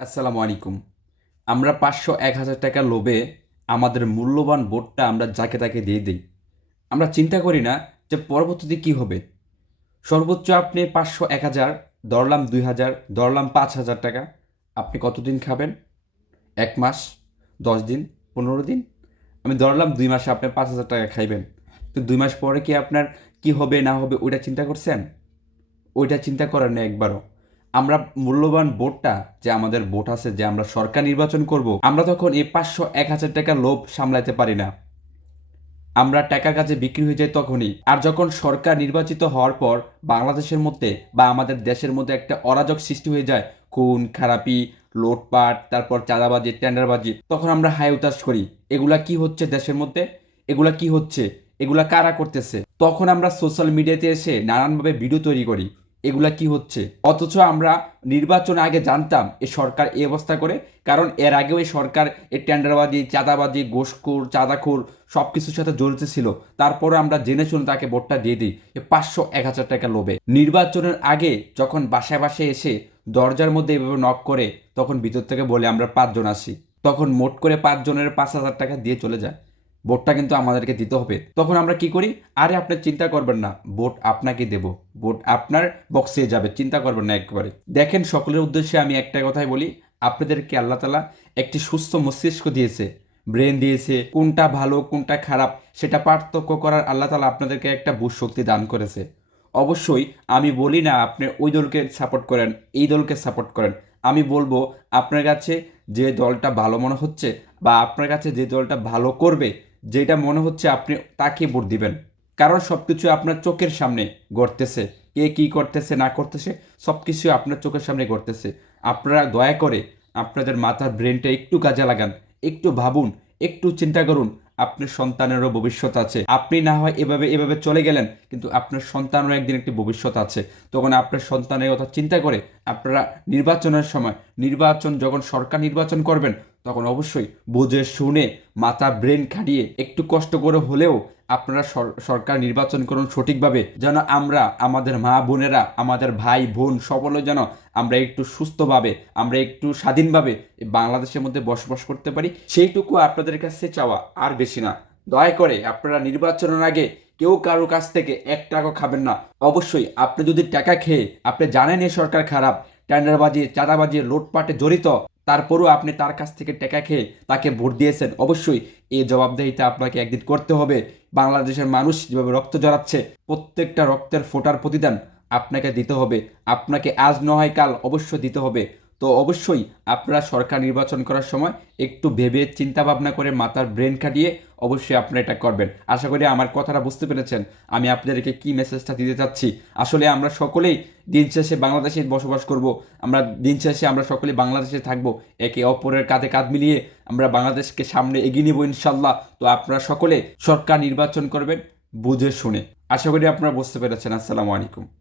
আসসালামু আলাইকুম। আমরা পাঁচশো এক হাজার টাকা লোভে আমাদের মূল্যবান ভোটটা আমরা যাকে তাকে দিয়ে দিই। আমরা চিন্তা করি না যে পরবর্তীতে কী হবে। সর্বোচ্চ আপনি পাঁচশো এক হাজার দরলাম দুই হাজার দরলাম পাঁচ হাজার টাকা। আপনি কতদিন খাবেন? এক মাস, দশ দিন, পনেরো দিন? আমি ধরলাম দুই মাসে আপনি পাঁচ হাজার টাকা খাইবেন। তো দুই মাস পরে কি আপনার কি হবে না হবে ওইটা চিন্তা করছেন? ওইটা চিন্তা করেন না একবারও। আমরা মূল্যবান ভোটটা যে আমাদের ভোট আছে, যে আমরা সরকার নির্বাচন করব, আমরা তখন এই পাঁচশো এক হাজার টাকার লোভ সামলাতে পারি না। আমরা টাকার কাছে বিক্রি হয়ে যাই তখনই। আর যখন সরকার নির্বাচিত হওয়ার পর বাংলাদেশের মধ্যে বা আমাদের দেশের মধ্যে একটা অরাজক সৃষ্টি হয়ে যায়, খুন, খারাপি, লোটপাট, তারপর চাঁদাবাজি, টেন্ডারবাজি, তখন আমরা হাই উতাস করি। এগুলা কি হচ্ছে দেশের মধ্যে? এগুলা কি হচ্ছে? এগুলা কারা করতেছে? তখন আমরা সোশ্যাল মিডিয়াতে এসে নানানভাবে ভিডিও তৈরি করি। এগুলা কি হচ্ছে? অথচ আমরা নির্বাচন আগে জানতাম এ সরকার এই অবস্থা করে, কারণ এর আগেও এই সরকার এই টেন্ডারবাজি চাঁদাবাজি গোসখোর চাঁদাখোর সব কিছুর সাথে জড়িত ছিল। তারপরে আমরা জেনে শুনে তাকে ভোটটা দিয়ে দিই এ পাঁচশো এক হাজার টাকা লোভে। নির্বাচনের আগে যখন বাসায় বাসায় এসে দরজার মধ্যে এভাবে নক করে, তখন ভিতর থেকে বলে আমরা পাঁচজন আসি। তখন মোট করে পাঁচজনের পাঁচ হাজার টাকা দিয়ে চলে যায়। ভোটটা কিন্তু আমাদেরকে দিতে হবে। তখন আমরা কি করি? আরে আপনি চিন্তা করবেন না, ভোট আপনাকে দেব। ভোট আপনার বক্সে যাবে, চিন্তা করবেন না একবারে। দেখেন, সকলের উদ্দেশ্যে আমি একটা কথাই বলি, আপনাদেরকে আল্লাহ তালা একটি সুস্থ মস্তিষ্ক দিয়েছে ব্রেন দিয়েছে, কোনটা ভালো, কোনটা খারাপ, সেটা পার্থক্য করার আল্লাহ তালা আপনাদেরকে একটা বুঝ শক্তি দান করেছে। অবশ্যই আমি বলি না, আপনি ওই দলকে সাপোর্ট করেন, এই দলকে সাপোর্ট করেন। আমি বলব, আপনার কাছে যে দলটা ভালো মনে হচ্ছে বা আপনার কাছে যে দলটা ভালো করবে, যেটা মনে হচ্ছে আপনি তাকে ভোট দিবেন। কারণ সব কিছু আপনার চোখের সামনে ঘটতেছে। কে কী করতেছে, না করতেছে সব কিছু আপনার চোখের সামনে ঘটতেছে। আপনারা দয়া করে আপনাদের মাথার ব্রেনটা একটু কাজে লাগান, একটু ভাবুন, একটু চিন্তা করুন, আপনার সন্তানেরও ভবিষ্যৎ আছে। আপনি না হয় এভাবে এভাবে চলে গেলেন, কিন্তু আপনার সন্তানেরও একদিন একটি ভবিষ্যৎ আছে। তখন আপনার সন্তানের কথা চিন্তা করে আপনারা নির্বাচনের সময়, নির্বাচন যখন সরকার নির্বাচন করবেন, তখন অবশ্যই বুঝে শুনে মাথা ব্রেন খাটিয়ে একটু কষ্ট করে হলেও আপনারা সর- সরকার নির্বাচন করুন সঠিকভাবে, যেন আমরা, আমাদের মা বোনেরা, আমাদের ভাই বোন সকলে যেন আমরা একটু সুস্থভাবে, আমরা একটু স্বাধীনভাবে বাংলাদেশের মধ্যে বসবাস করতে পারি, সেইটুকু আপনাদের কাছে চাওয়া আর বেশি না। দয়া করে আপনারা নির্বাচনের আগে কেউ কারও কাছ থেকে এক টাকা খাবেন না। অবশ্যই আপনি যদি টাকা খেয়ে, আপনি জানেন এই সরকার খারাপ টেন্ডারবাজি চাঁদাবাজি, লোটপাটে জড়িত তারপরও আপনি তার কাছ থেকে টাকা খেয়ে তাকে ভোট দিয়েছেন। অবশ্যই এই জবাবদাহিতা আপনাকে একদিন করতে হবে। বাংলাদেশের মানুষ যেভাবে রক্ত জড়াচ্ছে প্রত্যেকটা রক্তের ফোটার প্রতিদান আপনাকে দিতে হবে। আপনাকে আজ নয় কাল অবশ্য দিতে হবে। তো অবশ্যই আপনারা সরকার নির্বাচন করার সময় একটু ভেবে চিন্তা ভাবনা করে মাথার ব্রেন খাটিয়ে অবশ্যই আপনারা এটা করবেন। আশা করি আমার কথাটা বুঝতে পেরেছেন। আমি আপনাদেরকে কি মেসেজটা দিতে চাচ্ছি? আসলে আমরা সকলেই দিন শেষে বাংলাদেশে বসবাস করব। আমরা দিন শেষে আমরা সকলে বাংলাদেশে থাকব। একে অপরের কাঁধে কাঁধ মিলিয়ে আমরা বাংলাদেশকে সামনে এগিয়ে নেব ইনশাল্লাহ তো আপনারা সকলে সরকার নির্বাচন করবেন, বুঝে শুনে। আশা করি আপনারা বুঝতে পেরেছেন। আসসালামু আলাইকুম।